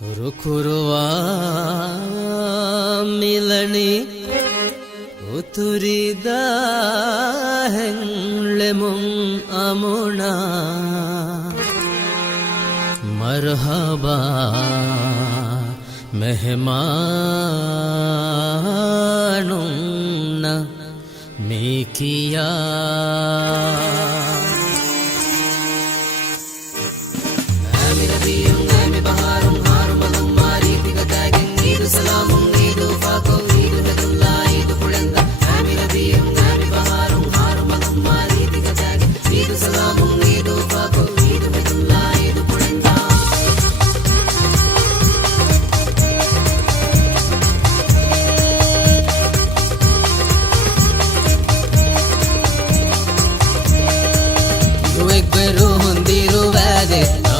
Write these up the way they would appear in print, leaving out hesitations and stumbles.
रुखुरवा मिलनी उतुरिदा हेंले मुं अमुना मरहबा मेहमानुन्ना मीकिया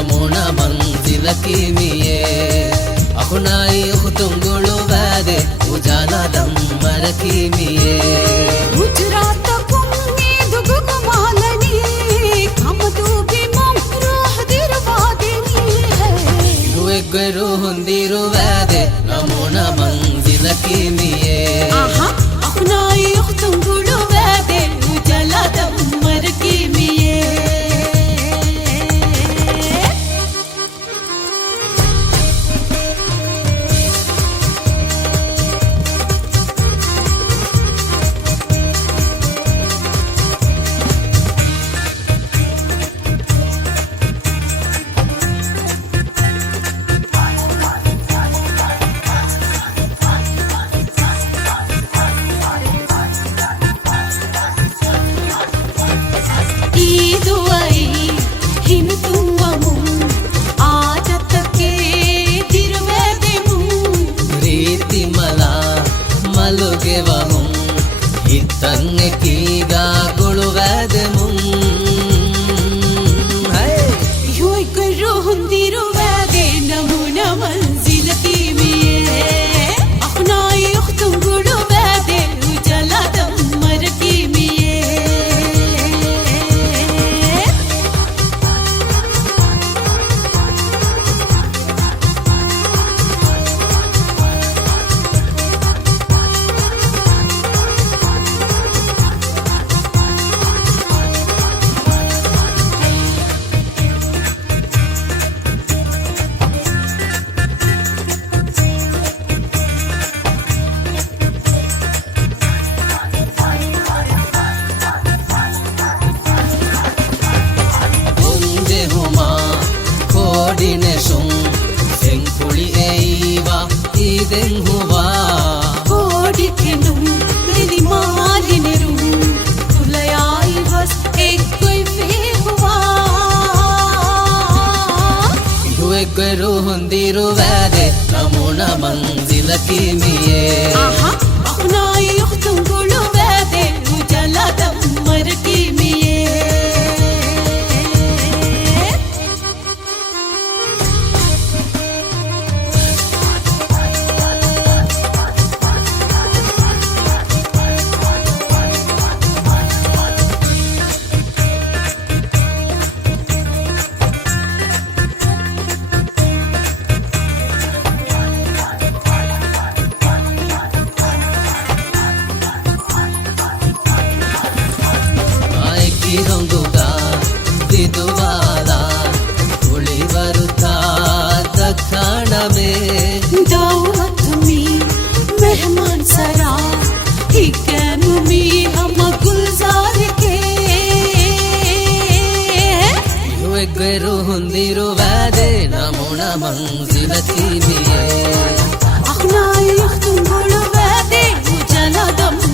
ನಮೂನ ಮಂಜಿಲಕಿ ಮಿಯೇ ಅಹುನಾಯಿ ಹುತುಂಗುಳು ವಾದೆ ಉಜಾಲ ದಮ್ಮರಕಿ ಮಿಯೇ ಗುಜರಾತ ಕುಮ್ಮಿ ದುಗುಗು ಮಾಲನಿ ಕಮದು ಬಿಮರು ಹದಿರವಾದಿನಿ ಯುವೆಗ್ಗರು ಹೊಂದಿರುವಾದೆ ನಮೂನ ಮಂಜಿಲಕಿ ಮಿಯೇ ಅಹುನಾಯಿ ಹುತುಂಗುಳು ವಾದೆ ಉಜಾಲ ದಮ್ಮರಕಿ ಮಿಯೇ हितंग कीगा गुळुवाद मुं युवकರು ಹೊಂದಿರುವಾದೆ ನಮೂನ ಮಂಜಿಲಕಿ ಮಿಯೇ ಅಹುನಾಯಿ ಹುತುಂಗುಳು ವಾದೆ Ujala ದಮ್ಮರಕಿ ಮಿಯೇ Sengkuli eiva iden huwa kodikendum dili malinerum tulayai bas ekkoi fe huwa yueggeru hondiruwade namuna manzilaki miye ahunayi hutumgulu wade ujala dammarki miye ರಂಗುಗ ದಿದುವಾದ ಉಳಿ ಬರುತ್ತಾ ದಕ್ಷಿಣವೇ दावत में मेहमान सरा हिकम में हम गुलजार के युवकರು ಹೊಂದಿರುವಾದೆ ನಮೂನ ಮಂಜಿಲಕಿ ಮಿಯೇ ಅಹುನಾಯಿ ಹುತುಂಗುಳು ವಾದೆ ಉಜಾಲ ದಮ್ಮ